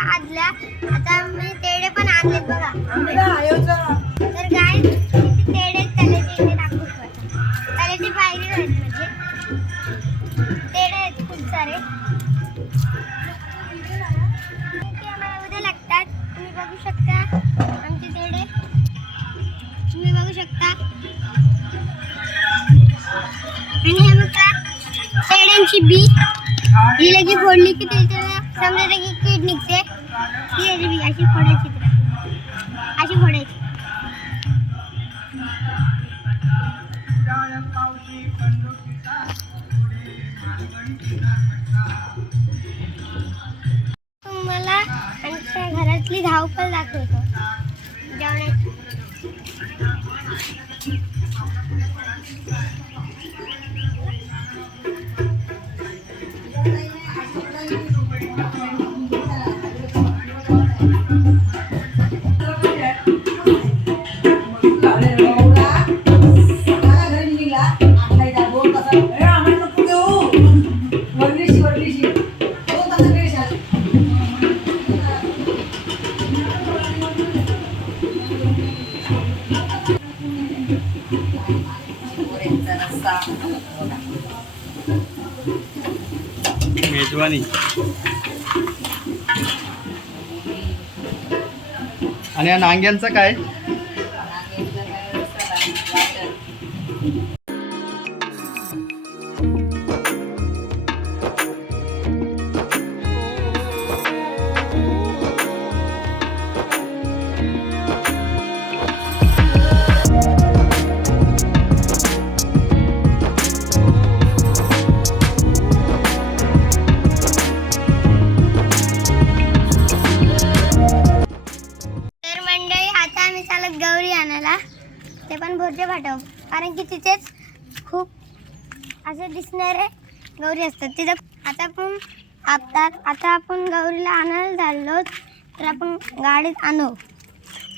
आदल्या आता मी तेडे पण आणलेत बघा. तर गाय तेडे तल्याची इथे टाकू शकतो. तल्याची पायरी आहेत म्हणजे तेडे आहेत खूप सारे. ते आम्हाला उद्या लागतात. तुम्ही बघू शकता आमचे तेडे. तुम्ही बघू शकता. आणि हे बघा तेड्यांची बी ही लगी फोडली की त्याच्याला समजा की कीड निघते. ही याची बी अशी फोडायची अशी फोडायची. तुम्हाला आमच्या घरातली धावपळ दाखवतो जेवणाची. मेजवानी आणि या नांग्यांचं काय? गौरी आणायला ते पण भोरचे पाठव कारण की तिथेच खूप असे दिसणारे गौरी असतात तिथं. आता आपण गौरीला आणायला चाललो तर आपण गाडीत आणू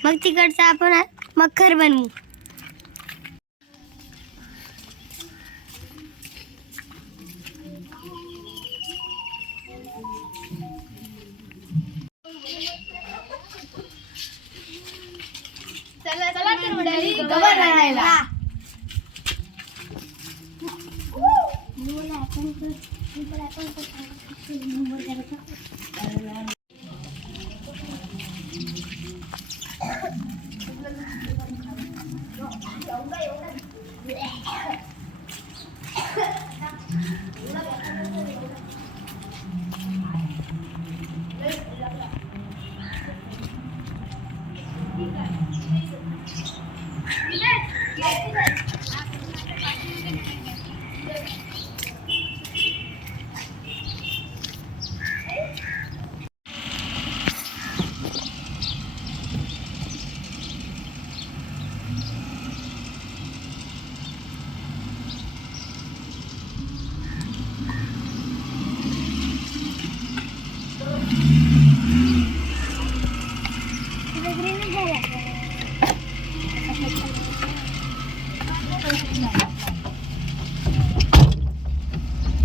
मग तिकडचं आपण मखर बनवू. चला तर मंडळी गवर बनायला.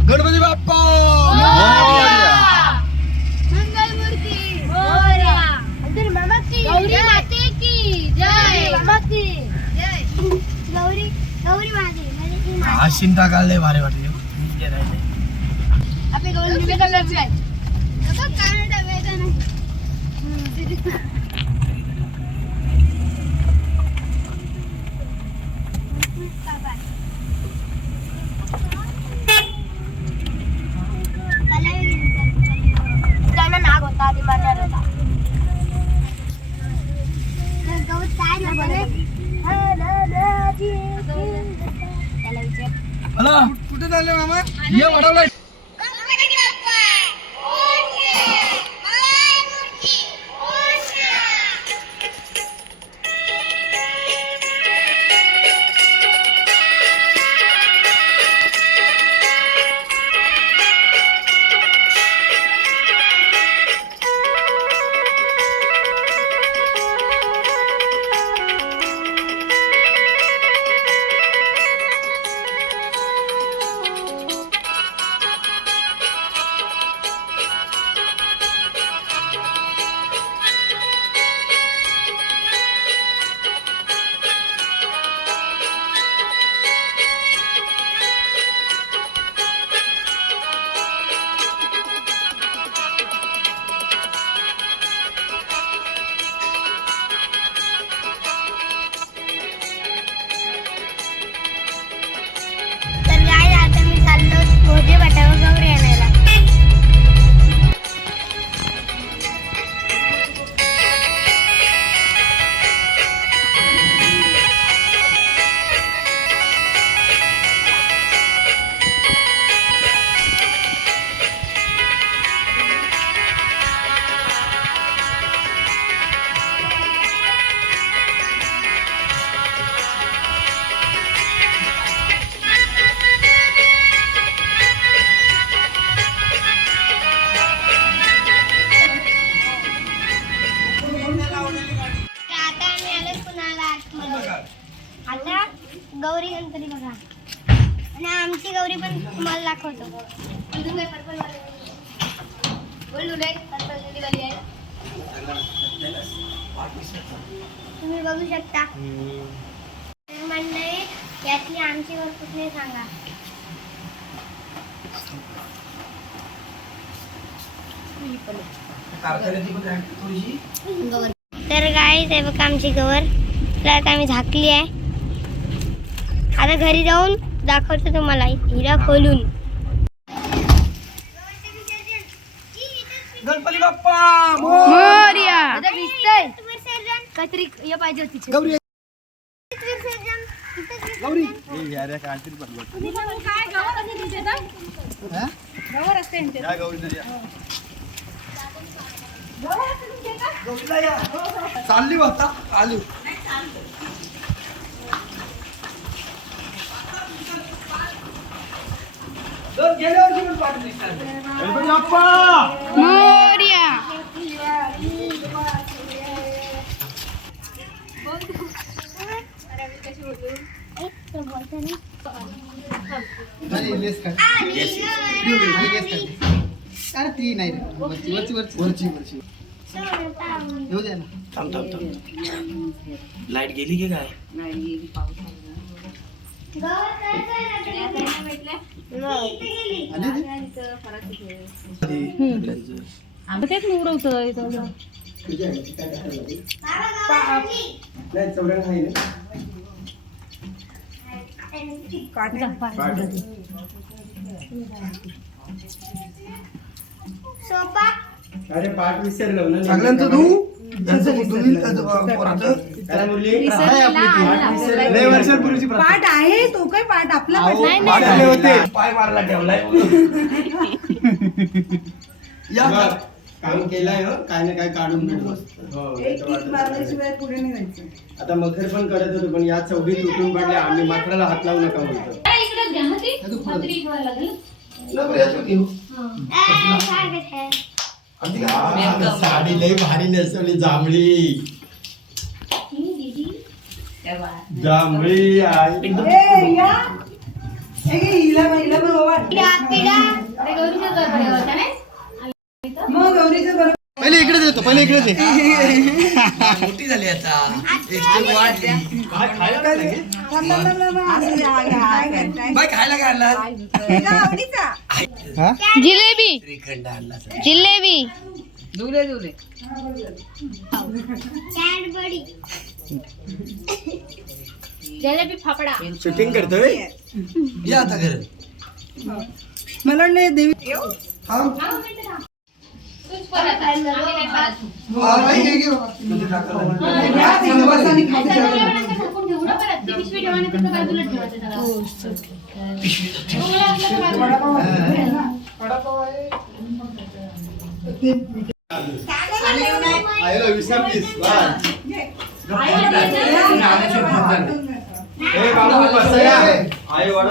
गणपती बाप्पा मंगलमूर्ती गौरी माते की जय. गौरी माते आशिंता काढले भारी वाटले. आपले गौरी निवेदन आहे कानडा वेदन. नाग होता आधी माझ्या गवत काय हॅलो कुठे चालले मामा? ये वाढवलाय. गणपती बघा. आणि आमची गौरी पण तुम्हाला दाखवतो. तुम्ही बघू शकता. तर मंडळी यातली आमची वर कुठली सांगा. तर गाईस हे बघा आमची गवर. तर आता आम्ही झाकली आहे. आता घरी जाऊन दाखवतो तुम्हाला हिरा खोलून. गणपती बाप्पा मोरया. काहीतरी हे पाहिजे होती. गौरी गौरी गवर असते चालली होता आलू. गणपती बाप्पा मोरया. अरे ती नाही रे वरची वरची वरची वरची येऊ द्या ना. थांब थांब थांब. लाईट गेली की काय? आम्ही तेच उरवतोय. सोपा अरे पाठ विसरलो ना. सगळ्यांचं धू त्यांचं धुईल पोराचं. काय बोलली? आहे आपली ती. लय वर्षापूर्वीची प्रथा. पाठ आहे तो काय पाठ आपला अहो, पाठ पाठ आले होते. पाय मारला ठेवलाय. या बघ, काम केलंय हो, काय ना काय काढून भेटू. हो, एक टीक मारल्याशिवाय पुढे नाही जायचं. आता मखर पण करत होतो पण या चौघी तुटून पडल्या. आम्ही मखराला हात लावू नका म्हणतो. साडी लई भारी नेसवली जांभळी. जांभळी आहे. ए, या. ए, हिला पण ओवाळ. मग गौरीचं बरोबर. पहिले इकडे येतो पहिले इकडे मोठी झाली आता. वाढली. काय खायला काय नाही? थांब, थांब, थांब, थांब. असं काय करताय? बाई खायला काय आणला? तुझ्या आवडीचा. जिलेबी. श्रीखंड आणला. जिलेबी. कॅडबरी. जिलेबी फाफडा. शूटिंग करतोय. या आता घर. मला वाटलं देवी या, तिथं बसा आणि खाली चला. आईला विसरलीस बस. ए बाबू बसा या. आई वडा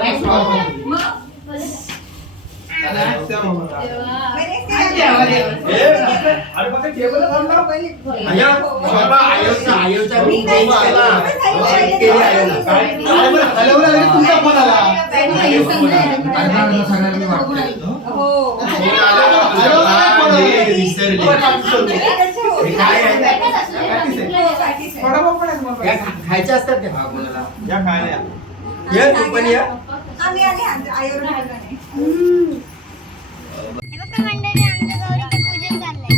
खायच्या असतात ते या खायला या तू पण या. आम्ही आले आईवर नाही. हे बघा मंडळी आमच्या गौरीचं पूजन चाललंय.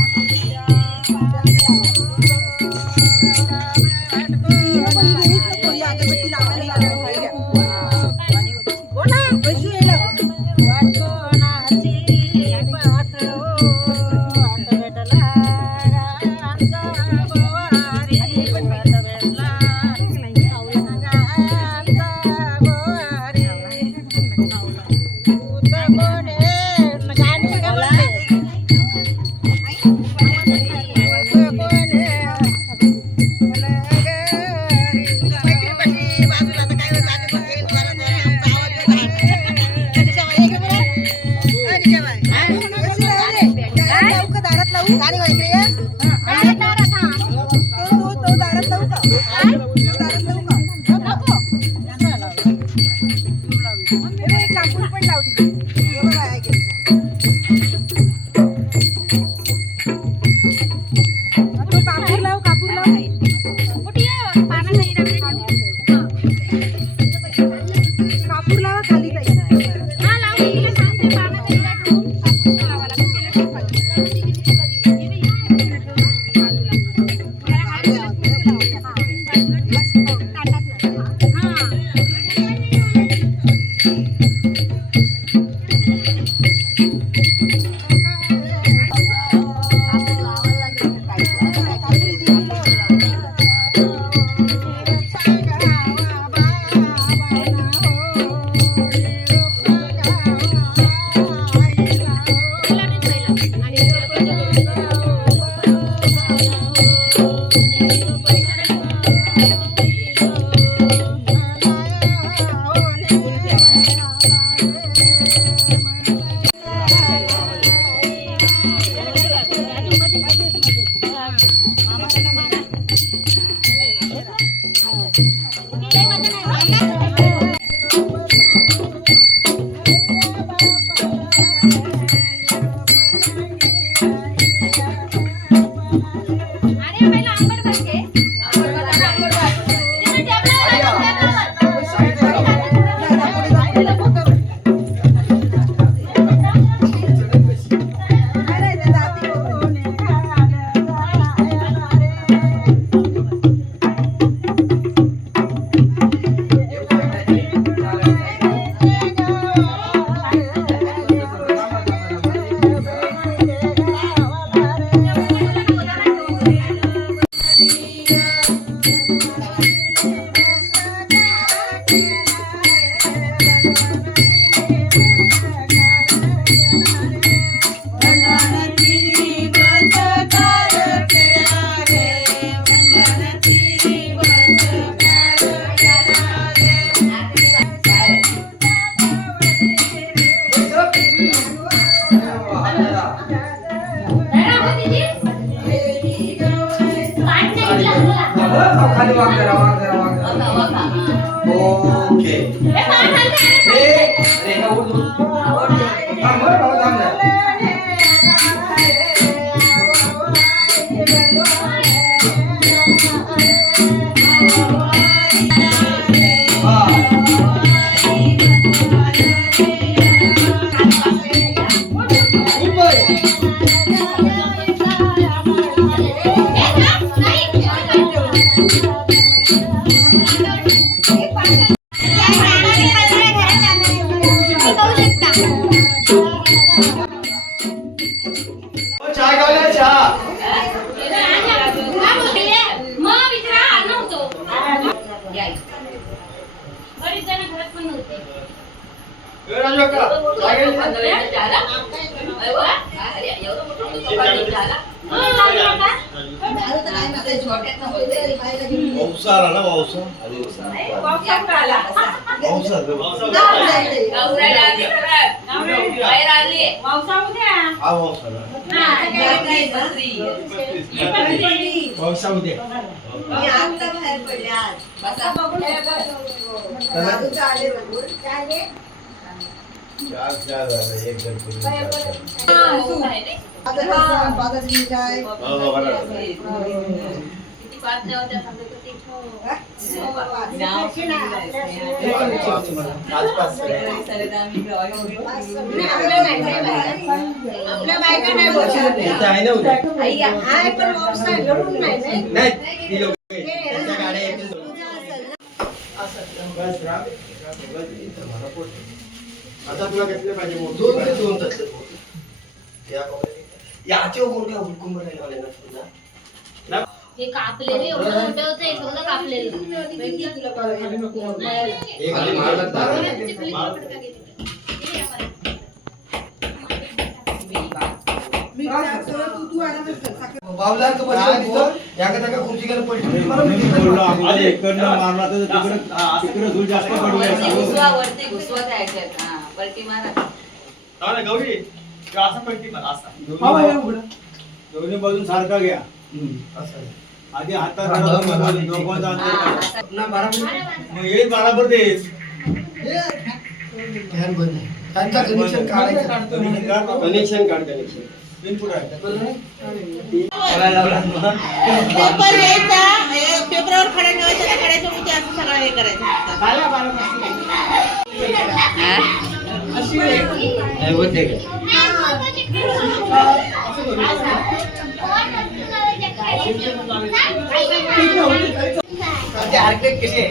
खाली वाग जरा ओके रेखा उठ थांब बाबा थांब जरा. चहा गावला चहा. राजू काका पावसाळा ना पावसा पावसा उद्या आपल्या बायका नाही बोलत. आहे ना उद्या हाय पण व्यवसाय लढून नाही नाही ती लोक त्यांच्या गाड्या येतील. बस राम. आता तुला कसले पाहिजे दोन ते दोन तसले याचे ओळख हुकूम राहिले ना. हे कापलेले एवढं मोठं होतं हे सगळं कापलेलं एक खाली मारलं बावला तो बसला तिथं याका त्याका खुर्ची घालून पडली. गौरी असं पलटी मला असा दोन्ही बाजून सारखा घ्या. आधी हातात मग येईल बराबर देस. फॅन बंद आहे. फॅनचा कनेक्शन काढायचं. कनेक्शन काढ कनेक्शन. इनपुट आहे. करायला लावला. पेपर घ्यायचा पेपरावर खड्या ठेवायच्या त्या खड्याच्या मुठी असं सगळं हे करायचं. नाही होते का? ते आर्किटेक्ट कसे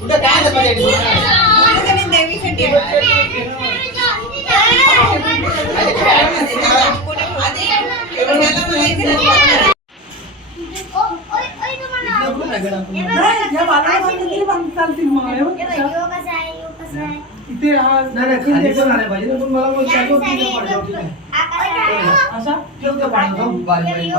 कुठं काय झालं देवीसाठी इथे खाली पण आले पाहिजे पण मला मग त्याच्यावर तुझ्या पाठवतो काय. असा ठेवतो पाठवतो बारीक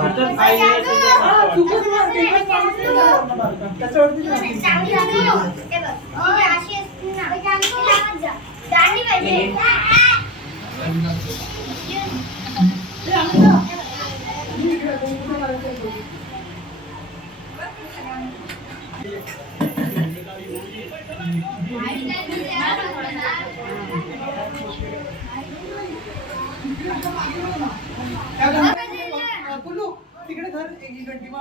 तिकडे धर एक घंटी मग